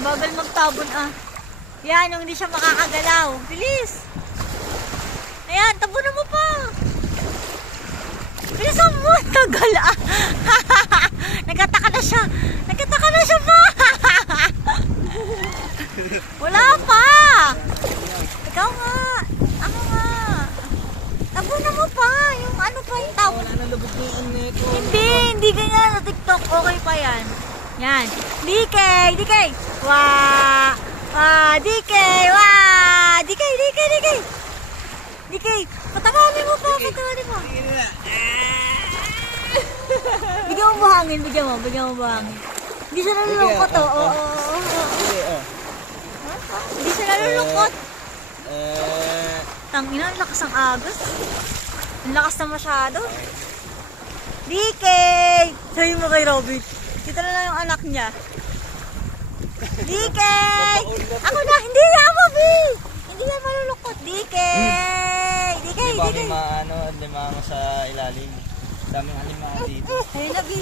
Bagal magtabon ah. Yan, yung hindi siya makakagalaw. Bilis! Ayan, tabunan mo pa! Bilisan mo! Tagal ah! Nagkataka na siya! Nagkataka na siya pa! Wala pa! Ikaw nga! Ako nga! Tabunan mo pa! Yung ano pa yung tabon? Wala na lubog na yung neko. Hindi ganyan sa TikTok. Okay pa yan. Yan. DK! DK! Wah! Wah! DK! Wah! DK! DK! DK! DK! Patawanin mo pa! Patawanin mo! Bigyan mo buhangin. Bigyan mo buhangin. Hindi siya nalulungkot oh. Oo. Hindi siya nalulungkot. Tangina, ang lakas ng agos. Ang lakas na masyado. DK! Sabi mo kay Robert. Dito na lang yung anak niya. DK! Ako na! Hindi na ako, B! Hindi na malulukot. DK! DK! Di ba DK! may lima sa ilalim? Daming alimango dito. Ayun na, B.